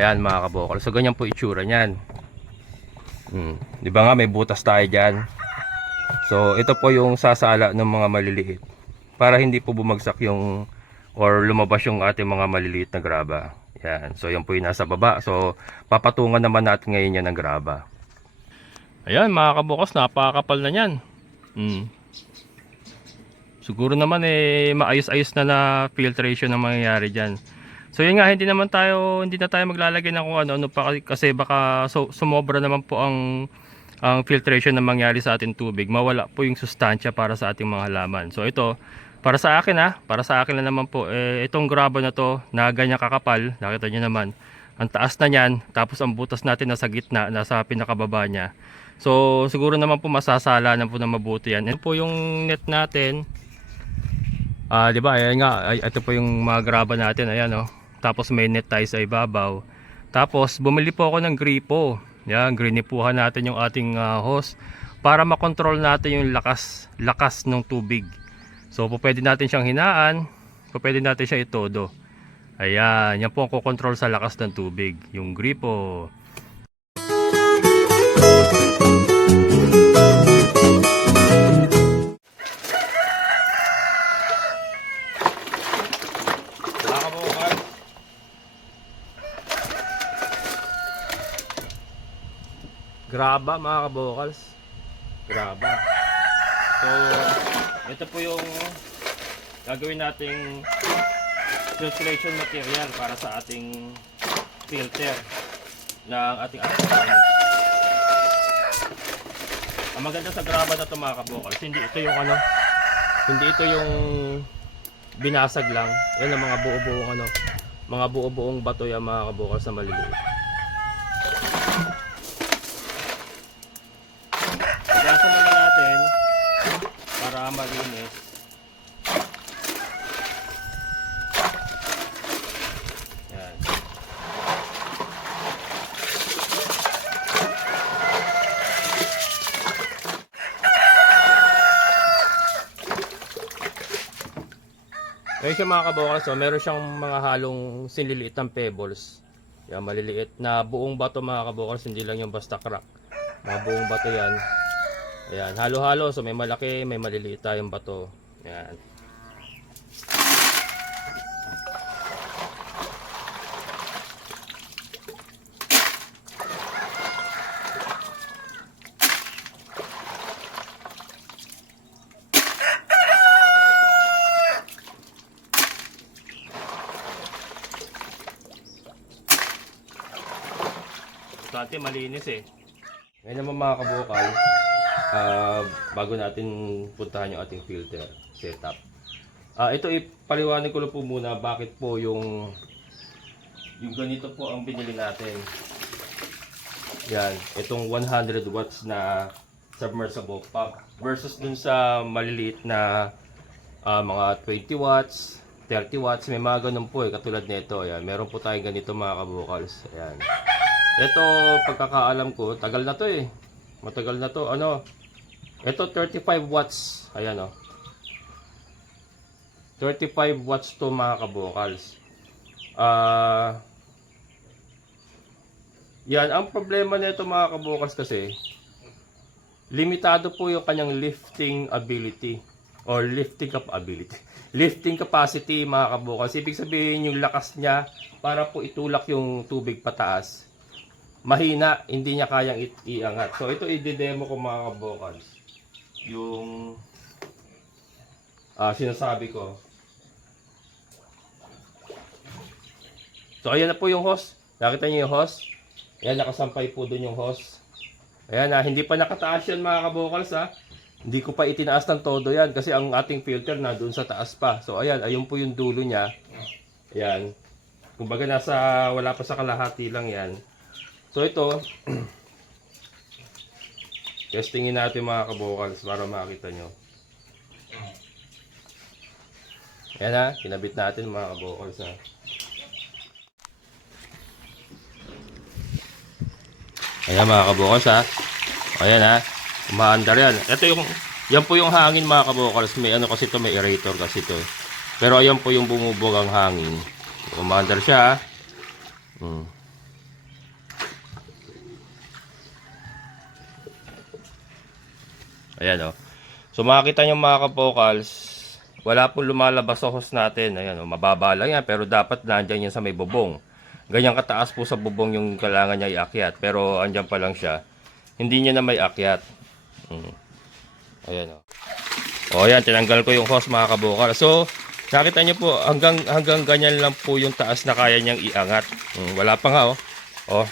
Ayan mga kabokal. So ganyan po itsura niyan. Di ba nga may butas tayo dyan. So ito po yung sasala ng mga maliliit. Para hindi po bumagsak yung or lumabas yung ating mga maliliit na graba. Yan. So yan po yung nasa baba. So papatungan naman natin ngayon yan ng graba. Ayan mga kabukas, napakakapal na yan. Siguro naman maayos-ayos na filtration ang mangyayari dyan. So yun nga, hindi na tayo maglalagay ng kung ano pa, kasi baka sumobra naman po ang filtration na mangyari sa ating tubig. Mawala po yung sustansya para sa ating mga halaman. So ito, para sa akin para sa akin na naman po, itong graba na to na ganyan kakapal, nakita nyo naman, ang taas na yan, tapos ang butas natin nasa gitna, nasa pinakababa niya. So siguro naman po masasala na po na mabuti yan. Ito po yung net natin. Di ba? Ayan nga, ito po yung mga graba natin, ayan oh. Tapos may net tayo sa ibabaw. Tapos bumili po ako ng gripo. Yan, grinipuhan natin yung ating hose para makontrol natin yung lakas ng tubig. So pwede natin siyang hinaan, pwede natin siya itodo. Ayan, yan po ang kukontrol sa lakas ng tubig, yung gripo. Graba mga kabokals. Graba. So ito po yung gagawin nating filtration material para sa ating filter ng ating aquarium. Ang maganda sa graba na ito mga kabokals, hindi ito yung hindi ito yung binasag lang. Yan ang mga buo-buong mga buo-buong bato yan mga kabokals na maliliit. Igasan muna natin para malinis. Yan. Ngayon siya mga kabokals, so meron siyang mga halong sinliliit ng pebbles. Yan, maliliit na buong bato mga kabokals, hindi lang yung basta crack. Mga buong bato yan. Ayan, halo-halo. So may malaki, may maliliit tayong bato. Ayan. Dati malinis Ngayon naman mga kabukal, bago natin puntahan yung ating filter setup. Ito ipaliwanag ko lang po muna bakit po yung ganito po ang binili natin. Yan, itong 100 watts na submersible pump versus dun sa maliliit na mga 20 watts, 30 watts, may mga ganun po katulad nito. Ayan, meron po tayong ganito mga kabukals. Ayan. Ito, pagkakaalam ko, tagal na to matagal na to. Ito 35 watts. Ayan 35 watts to mga kabukals. Yan, ang problema nito mga kabukals kasi limitado po yung kanyang lifting ability or lifting capacity mga kabukals. Ibig sabihin yung lakas niya para po itulak yung tubig pataas, mahina, hindi niya kayang iangat. So ito i-demo ko mga kabukals, yung sinasabi ko. So ayan na po yung hose. Nakita niyo yung hose? Ayan, nakasampay po dun yung hose. Ayan hindi pa nakataas yan mga kabukals Hindi ko pa itinaas ng todo yan kasi ang ating filter na dun sa taas pa. So ayan, ayun po yung dulo niya. Ayan. Kumbaga wala pa sa kalahati lang yan. So ito, testingin natin mga kabukals para makita nyo. Ayan kinabit natin mga kabukals Ayan mga kabukals Ayan umaandar yan. Ito yan po yung hangin mga kabukals. May kasi ito, may aerator kasi ito. Pero ayan po yung bumubog ang hangin. Umaandar siya Ayan, oh. So makikita nyo mga kabokals, wala pong lumalabas sa hose natin. Ayan, oh, mababa lang yan, pero dapat nandyan yan sa may bubong. Ganyan kataas po sa bubong yung kailangan niya iakyat, pero andyan pa lang siya. Hindi niya na may akyat. Ayan, oh. O ayan, tinanggal ko yung hose mga kabokal. So, nakita nyo po, hanggang ganyan lang po yung taas na kaya niyang iangat. Wala pa nga, oh. Oh.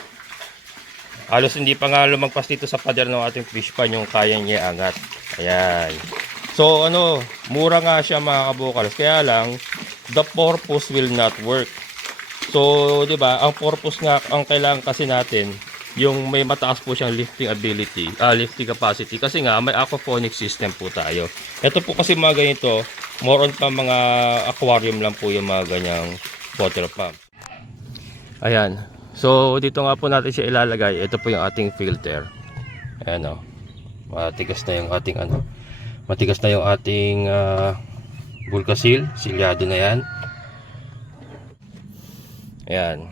Halos hindi pa nga lumagpas dito sa pader ng ating fish pan yung kaya niya angat. Ayan. So ano, mura nga siya mga kabukals. Kaya lang, the purpose will not work. So, 'di ba? Ang purpose nga, ang kailangan kasi natin, yung may mataas po siyang lifting ability, lifting capacity. Kasi nga, may aquaponic system po tayo. Ito po kasi mga ganito, more on pa mga aquarium lang po yung mga ganyang water pump. Ayan. So, dito nga po natin siya ilalagay. Ito po yung ating filter. Ayan, o. Matigas na yung ating matigas na yung ating Vulcasil. Silyado na yan. Ayan.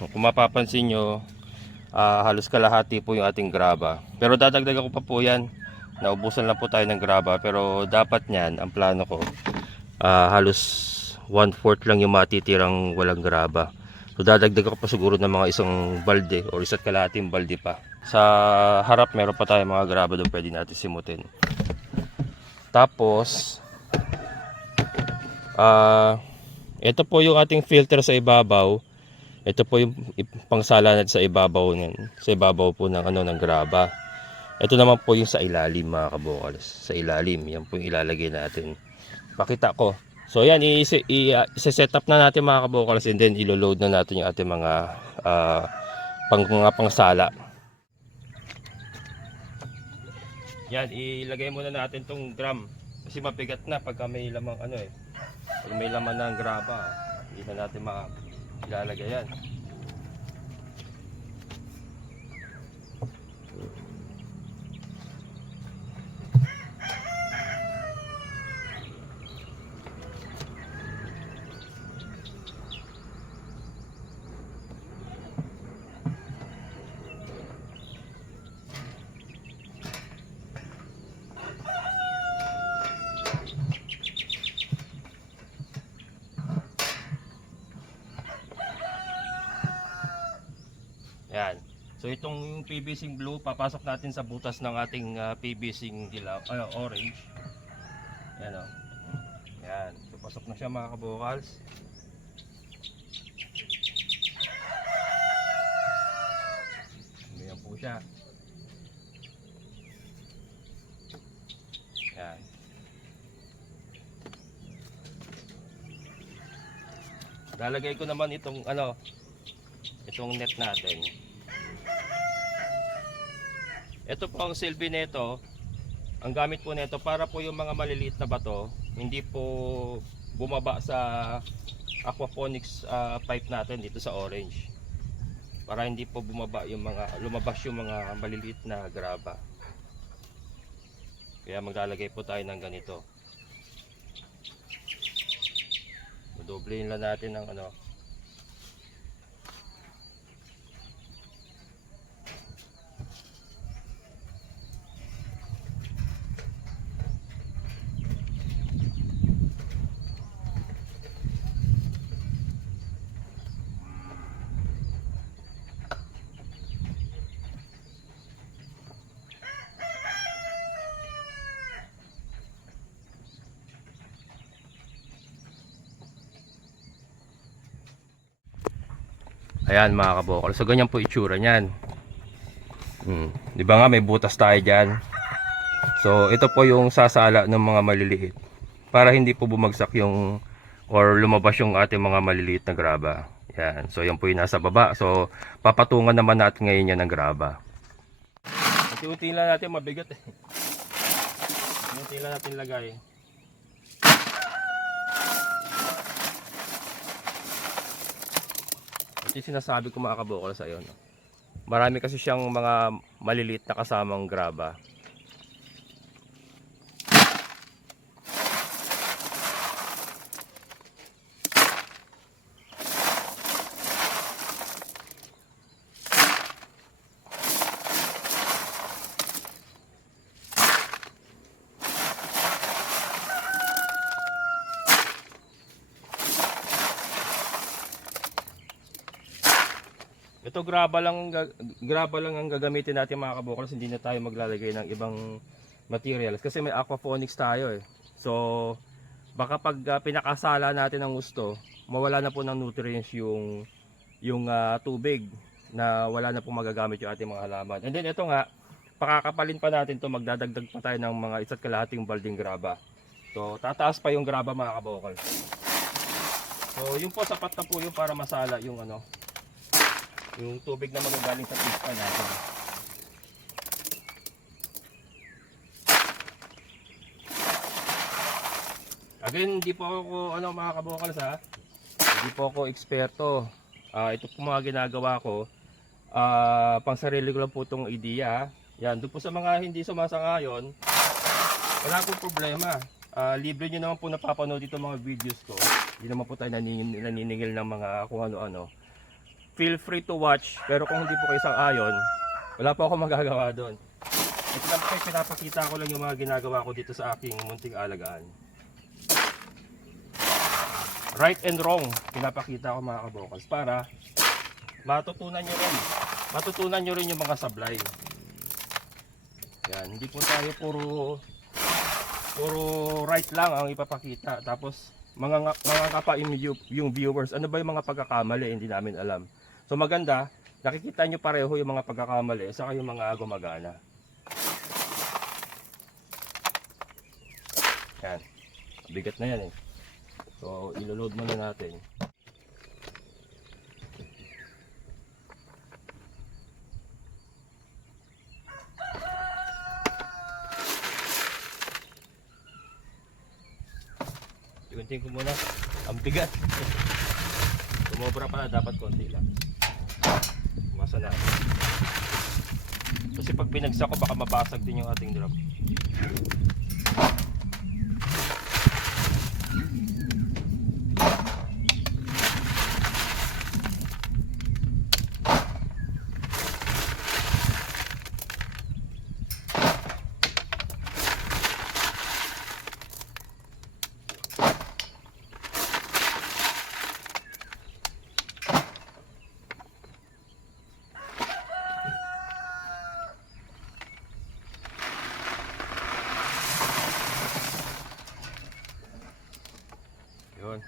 Kung mapapansin nyo, halos kalahati po yung ating graba. Pero dadagdagan ko pa po yan. Naubusan lang po tayo ng graba. Pero dapat nyan, ang plano ko, halos 1/4 lang yung matitirang walang graba. So dadagdag ko pa siguro ng mga isang balde o isa't kalahating balde pa. Sa harap meron pa tayong mga graba doon pwede natin simutin. Tapos ito po yung ating filter sa ibabaw. Ito po yung pangsala natin sa ibabaw niyan. Sa ibabaw po ng ng graba. Ito naman po yung sa ilalim mga kabokals. Sa ilalim, yan po yung ilalagay natin. Pakita ko. So yan, i-set up na natin mga kabokals and then ilo-load na natin yung ating mga pangsala. Yan, ilagay muna natin tong drum kasi mabigat na pagka may lamang pag may laman ng graba, hindi na natin ilalagay yan. Yan. So itong PVC blue papasok natin sa butas ng ating PVC dilaw, orange. Yan o. Yan. So pasok na siya mga kabokals. Ganyan po siya. Yan. Lalagay ko naman itong itong net natin. Ito po ang silbi nito. Ang gamit po nito para po yung mga maliliit na bato hindi po bumaba sa aquaponics pipe natin dito sa orange. Para hindi po lumabas yung mga maliliit na graba. Kaya maglalagay po tayo ng ganito. Doblehin lang natin ng Ayan mga kabokal. So ganyan po itsura niyan. Di ba nga may butas tayo dyan. So ito po yung sasala ng mga maliliit. Para hindi po bumagsak yung or lumabas yung ating mga maliliit na graba. Yan. So yan po yung nasa baba. So papatungan naman natin ngayon yan ng graba. Unti-unti lang natin, mabigat eh. Unti lang natin lagay. Yung sinasabi ko mga kabokal sa iyo, marami kasi siyang mga maliliit na kasamang graba. Ito graba lang, graba lang ang gagamitin natin mga kabukals, hindi na tayo maglalagay ng ibang materials kasi may aquaponics tayo eh. So baka pag pinakasala natin ng gusto, mawala na po ng nutrients yung tubig na wala na pong magagamit yung ating mga halaman. And then ito nga, pakakapalin pa natin to, magdadagdag pa tayo ng mga 1.5 balding graba. So tataas pa yung graba mga kabukals. So yun po, sapat na po yung para masala yung ano, yung tubig na magagaling sa pista natin. Again, hindi po ako ano mga kabukals ha. Hindi po ako eksperto. Ito po mga ginagawa ko. Pang sarili ko lang po itong idea. Yan, doon po sa mga hindi sumasang-ayon, wala po problema. Libre nyo naman po napapanood dito mga videos ko. Hindi naman po tayo naniningil ng mga kung ano-ano. Feel free to watch, pero kung hindi po kayo sang-ayon, wala po ako magagawa doon. Ito lang po, pinapakita ko lang yung mga ginagawa ko dito sa aking munting alagaan. Right and wrong, pinapakita ko mga kabukals para matutunan nyo rin yung mga sablay. Yan, hindi po tayo puro right lang ang ipapakita. Tapos mga kapa yung viewers, ano ba yung mga pagkakamali, hindi namin alam. So maganda, nakikita nyo pareho yung mga pagkakamali saka yung mga gumagana. Yan, bigat na yan eh. So iloload muna natin. Igunting ko muna. Ang bigat. Sumobra pala, dapat konti lang. Masa na. Kasi pag binagsak ko baka mabasag din yung ating drum. Yun.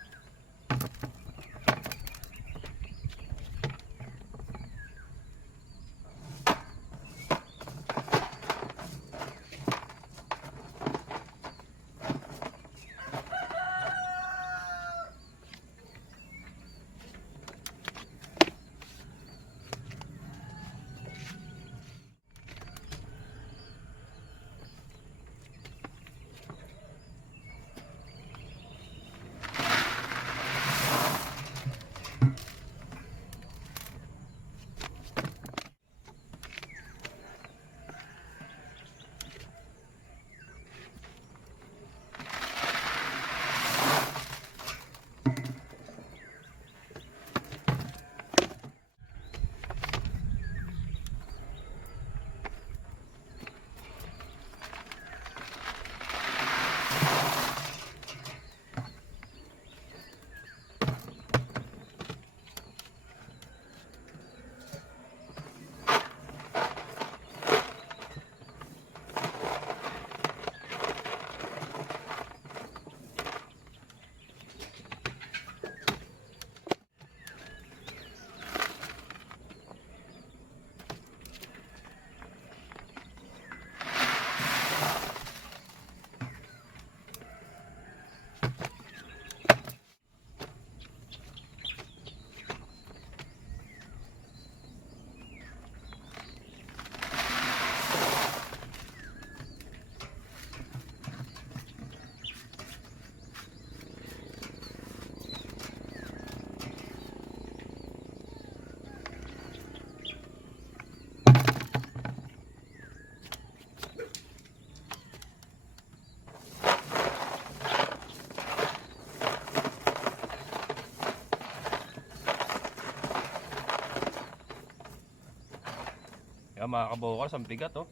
Kaya mga kabukals, ang bigat oh.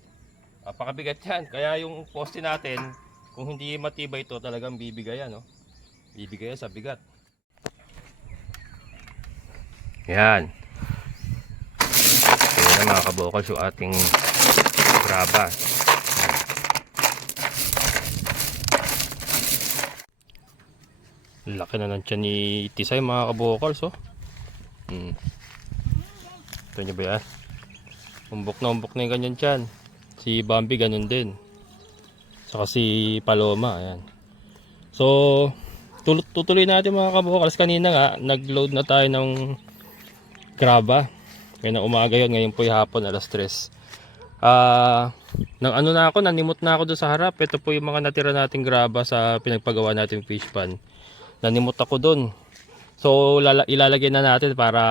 Napakabigat yan. Kaya yung poste natin, kung hindi matibay ito, talagang bibigayan oh. Bibigayan sa bigat. Yan. mga kabokals yung ating graba. Laki na ng tiyan ni Tisay mga kabokals, oh. Ito nyo ba yan? Umbok na yung ganyan tiyan. Si Bambi ganun din. Saka si Paloma, ayan. So tutuloy natin mga kabokals. Kanina nga nag-load na tayo ng graba. Ngayon na umaga yun, ngayon po yung hapon, alas 3. Nang ano na ako, nanimot na ako doon sa harap. Ito po yung mga natira nating graba sa pinagpagawa nating fish pan. Nanimot ako doon. So ilalagay na natin para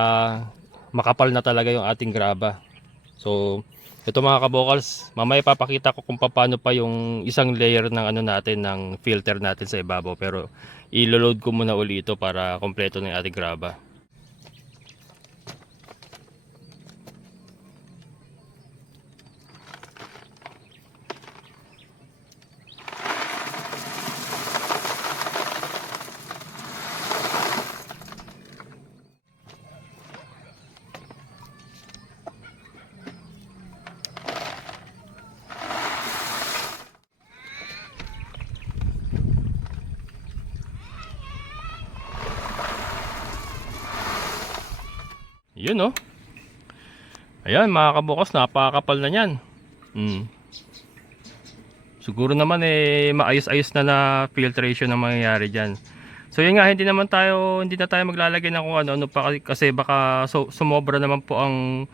makapal na talaga yung ating graba. So ito mga kabokals, mamaya papakita ko kung paano pa yung isang layer ng ano natin, ng filter natin sa ibabaw. Pero ilo-load ko muna uli ito para kompleto na yung ating graba. Yun, oh. Ayan mga kabokals, napakakapal na yan. Siguro naman maayos-ayos na filtration na mangyayari dyan. So yun nga, hindi na tayo maglalagay ng kung ano pa, kasi baka sumobra naman po ang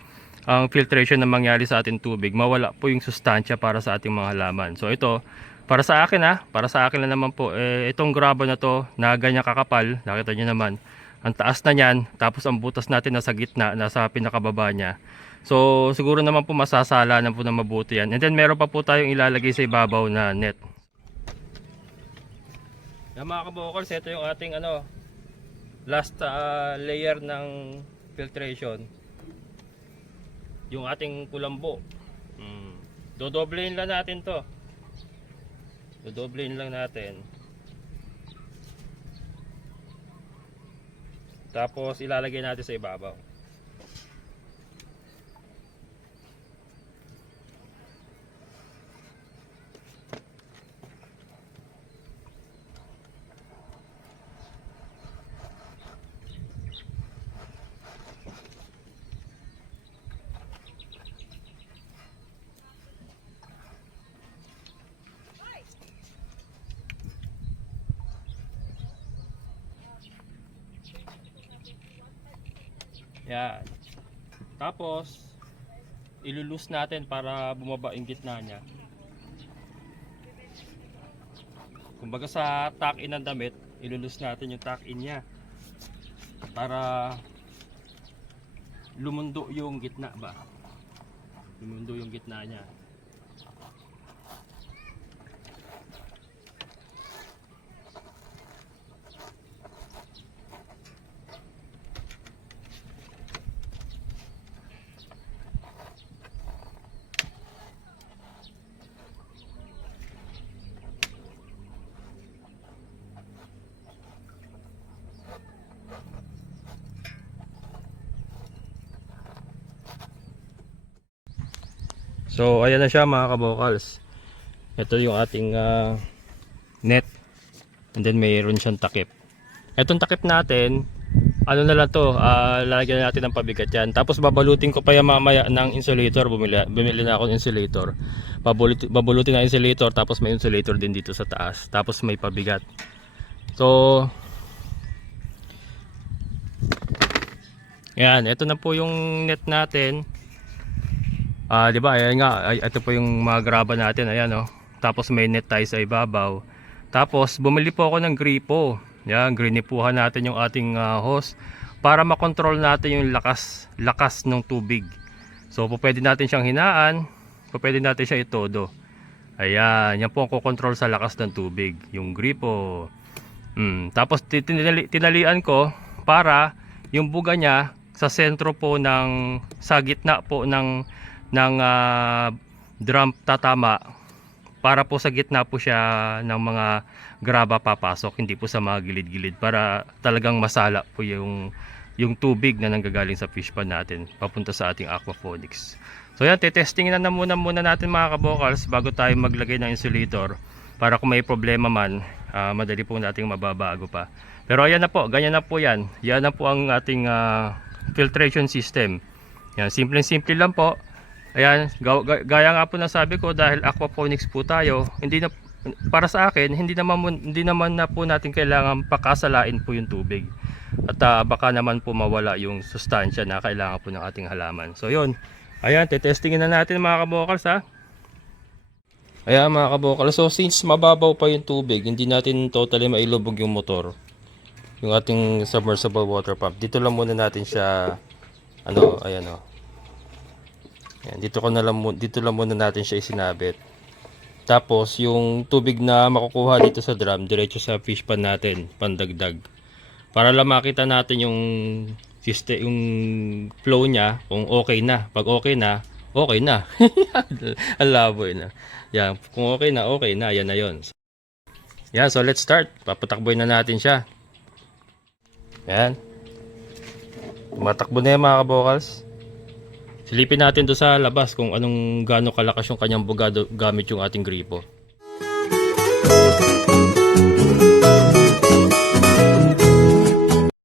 filtration na mangyari sa ating tubig. Mawala po yung sustansya para sa ating mga halaman. So ito, para sa akin para sa akin na naman po, itong graba na to na ganyan kakapal, nakita nyo naman. Ang taas na niyan, tapos ang butas natin nasa gitna, nasa pinakababa niya. So siguro naman po masasala na po na mabuti yan. And then meron pa po tayong ilalagay sa ibabaw na net. Yan mga kabokals, ito yung ating last layer ng filtration. Yung ating kulambo. Dodoblein lang natin to. Dodoblein lang natin. Tapos ilalagay natin sa ibabaw. Yan. Tapos ilulus natin para bumaba yung gitna niya. Kumbaga sa tuck-in ng damit, ilulus natin yung tuck-in niya para lumundo yung gitna ba. Lumundo yung gitna niya. So ayan na siya mga kabokals. Ito yung ating net. And then mayroon siyang takip. Itong takip natin, ano na lang to, lalagyan natin ng pabigat yan. Tapos babalutin ko pa yan mamaya ng insulator. Bumili na ako ng insulator. Babulutin na insulator, tapos may insulator din dito sa taas. Tapos may pabigat. So yan, ito na po yung net natin. Di ba? Ayan nga, ito po yung mga graba natin, ayan oh. Tapos may net tayo sa ibabaw. Tapos bumili po ako ng gripo. Yan, grinipuhan natin yung ating hose para makontrol natin yung lakas ng tubig. So pwede natin siyang hinaan, pwede natin siya itodo. Ayan, yan po ang kukontrol sa lakas ng tubig, yung gripo. Tapos tinalian ko para yung buga niya sa sentro po sa gitna po ng drum tatama, para po sa gitna po siya ng mga graba papasok, hindi po sa mga gilid-gilid, para talagang masala po yung yung tubig na nanggagaling sa fish pond natin papunta sa ating aquaponics. So yan, testing na muna natin mga kabokals bago tayo maglagay ng insulator para kung may problema man, madali po nating mababago pa. Pero ayan na po, ganyan na po yan. Yan na po ang ating filtration system. Yan, simple lang po. Ayan, gaya nga po na sabi ko, dahil aquaponics po tayo, hindi na, para sa akin, hindi naman na po natin kailangan pakasalain po yung tubig. At baka naman po mawala yung sustansya na kailangan po ng ating halaman. So yun, ayan, testingin na natin mga kabokals ha. Ayan mga kabokals, so since mababaw pa yung tubig, hindi natin totally mailubog yung motor, yung ating submersible water pump. Dito lang muna natin siya, ayan o. Ayan, dito lang muna natin siya isinabit. Tapos yung tubig na makukuha dito sa drum, diretso sa fish pan natin, pandagdag. Para lang makita natin yung system, yung flow niya, kung okay na. Pag okay na, okay na. Ang labo na. Yan, kung okay na, yan na yun. Yan, so let's start. Papatakboy na natin siya. Yan. Tumatakbo na yan mga kabokals. Silipin natin doon sa labas kung gaano kalakas yung kanyang bugado gamit yung ating gripo.